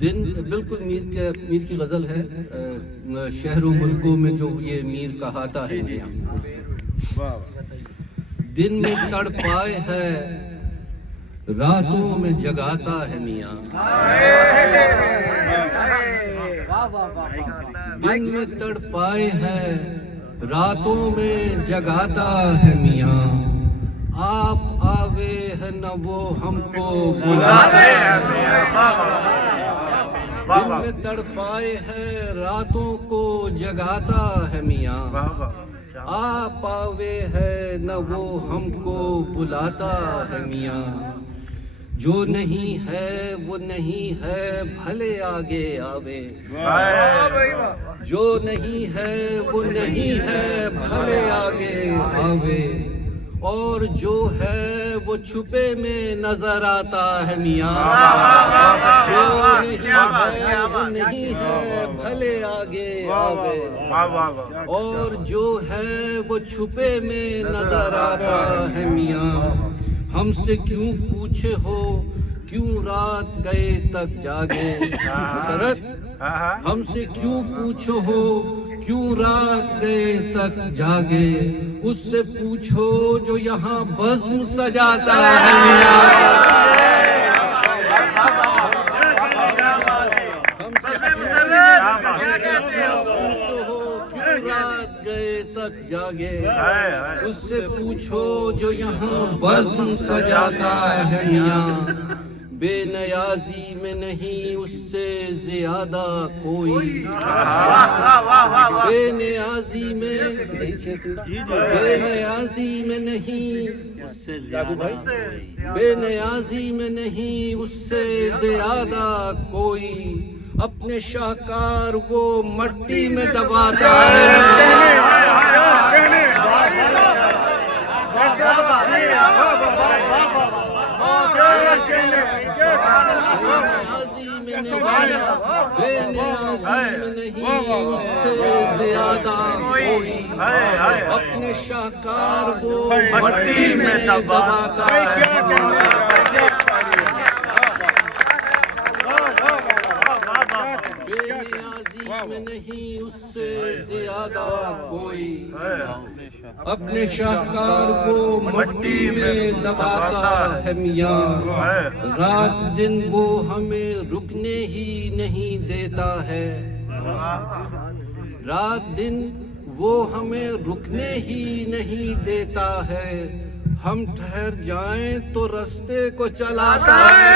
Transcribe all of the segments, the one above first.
دن بالکل میر کی غزل ہے، شہر و ملکوں میں جو یہ میر کہاتا ہے، دن میں تڑ پائے ہے راتوں میں جگاتا ہے میاں، دن میں تڑ پائے ہے راتوں میں جگاتا ہے میاں، آپ آوے ہے نہ وہ ہم کو بلاتے ہیں، دن میں تڑ پائے ہے راتوں کو جگاتا ہے میاں، آپ آوے ہے نہ وہ ہم کو بلاتا ہے میاں، جو نہیں ہے وہ نہیں ہے بھلے آگے آوے، جو نہیں ہے وہ نہیں ہے بھلے آگے آوے، اور جو ہے وہ چھپے میں نظر آتا ہے میاں، جو نہیں ہے وہ نہیں ہے بھلے آگے آوے، اور جو ہے وہ چھپے میں نظر آتا ہے میاں، ہم سے کیوں پوچھے ہو کیوں رات گئے تک جاگے، مسرت ہم سے کیوں پوچھو ہو کیوں رات گئے تک جاگے، اس سے پوچھو جو یہاں بزم سجاتا ہے میاں، ہم سے پوچھو ہو کیوں رات گئے تک جاگے، اس سے پوچھو جو یہاں بزم سجاتا ہے میاں، بے نیازی میں نہیں اس سے زیادہ کوئی، بے نیازی میں بے نیازی میں نہیں اس سے زیادہ، بے نیازی میں نہیں اس سے زیادہ کوئی، اپنے شاہکار وہ مٹی میں دباتا ہے، بے نیازی میں نہیں اس سے زیادہ کوئی، اپنے شاہکار وہ مٹی میں دباتا ہے، بے نیازی میں نہیں اس سے زیادہ کوئی، اپنے شاہکار کو مٹی میں دباتا ہے میاں، رات دن وہ ہمیں رکنے ہی نہیں دیتا ہے، رات دن وہ ہمیں رکنے ہی نہیں دیتا ہے، ہم ٹھہر جائیں تو رستے کو چلاتا ہے،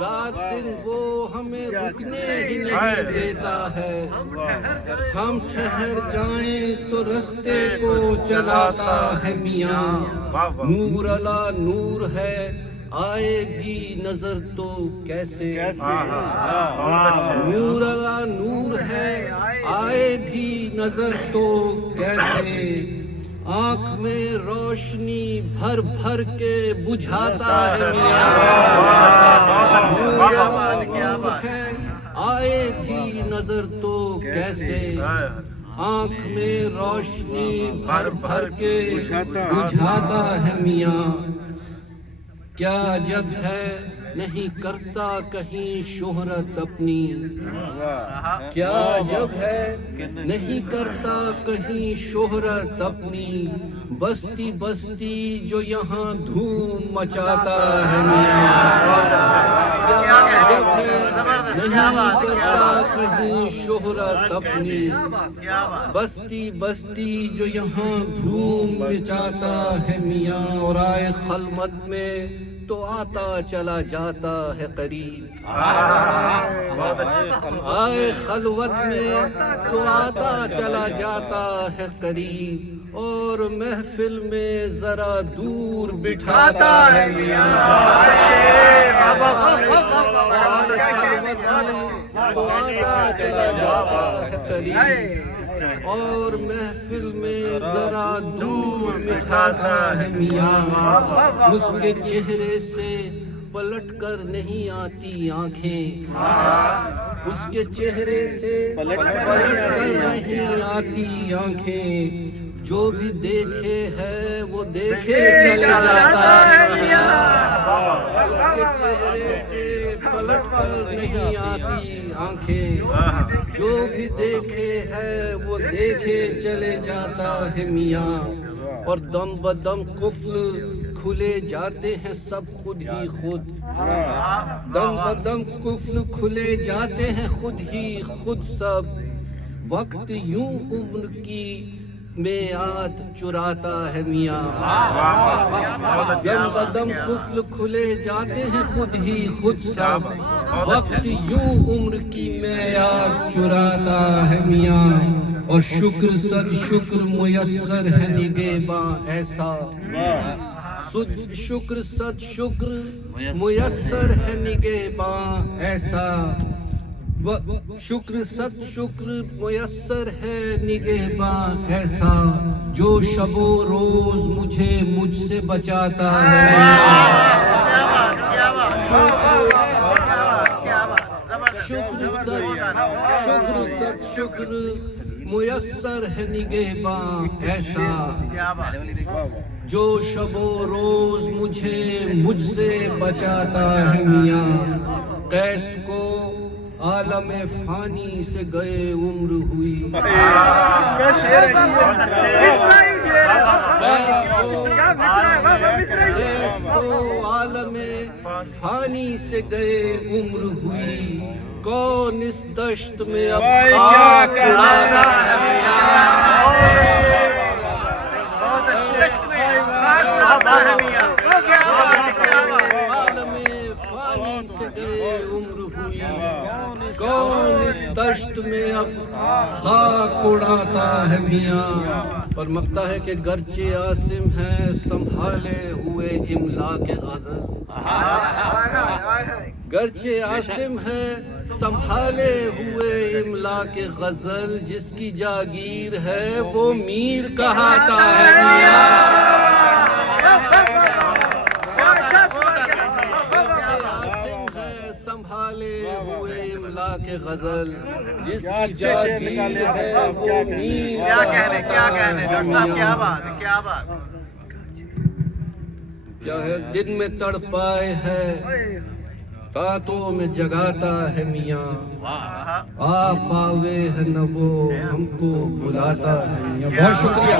رات دن وہ ہمیں رکنے ہی نہیں دیتا ہے، ہم ٹھہر جائیں تو رستے کو چلاتا ہے میاں، نور علا نور ہے آئے بھی نظر تو کیسے، نور علا نور ہے آئے بھی نظر تو کیسے، آنکھ میں روشنی بھر بھر کے بجھاتا ہے میاں، نور علا نور ہے آئے بھی نظر تو کیسے، آنکھ میں روشنی بھر بھر کے بجھاتا ہے میاں، کیا جب ہے نہیں کرتا کہیں شہرت اپنی، کیا جب ہے نہیں کرتا کہیں شہرت اپنی، بستی بستی جو یہاں دھوم مچاتا ہے میاں، کیا جب ہے نہیں کرتا کہیں شہرت اپنی، بستی بستی جو یہاں دھوم مچاتا ہے میاں، اور آئے خلوت میں تو آتا چلا جاتا ہے قریب، آئے خلوت میں تو آتا چلا جاتا ہے قریب، اور محفل میں ذرا دور بٹھاتا ہے میاں، تو آتا چلا جاتا ہے قریب، اور محفل میں ذرا دور بٹھاتا ہے میاں، اس کے چہرے سے پلٹ کر نہیں آتی آنکھیں، اس کے چہرے سے پلٹ کر نہیں آتی آنکھیں، جو بھی دیکھے ہے وہ دیکھے چلا جاتا ہے، چہرے سے پلٹ کر نہیں آتی آنکھیں، جو بھی دیکھے ہے وہ دیکھے چلے جاتا ہے میاں، اور دم بدم قفل کھلے جاتے ہیں سب خود ہی خود، دم بدم قفل کھلے جاتے ہیں خود ہی خود سب، وقت یوں عمر کی میعاد چراتا ہے میاں، دم بدم قفل کھلے جاتے ہیں خود ہی خود سب، وقت یوں عمر کی میعاد چراتا ہے میاں، اور شکر صد شکر میسر ہے نگہباں ایسا، شکر صد شکر میسر ہے نگہباں ایسا، شکر صد شکر میسر ہے نگہباں ایسا، جو شب و روز مجھ سے بچاتا ہے، شکر صد شکر میسر ہے نگہباں ایسا، جو شب و روز مجھ سے بچاتا ہے میاں، قیس کو عالم فانی سے گئے عمر ہوئی، قیس کو عالم فانی سے گئے عمر ہوئی، کون اس دشت میں اب خاک اڑانا ہے عالم فانی سے گئے عمر ہوئی، کون اس دشت میں اب خاک اڑاتا ہے میاں، اور مقطع ہے کہ گرچہ عاصم ہے سنبھالے ہوئے املاک غزل، گرچہ عاصم ہے سنبھالے ہوئے املاک غزل، جس کی جاگیر ہے وہ میر کہاتا ہے میاں، سنبھالے ہوئے املاک غزل، جس کی جاگیر ہے وہ میر کہاتا ہے میاں، کیا ہے دن میں تڑپائے ہے راتوں میں جگاتا ہے میاں، آ پاوے ہے نہ وہ ہم کو بلاتا ہے میاں۔ بہت شکریہ۔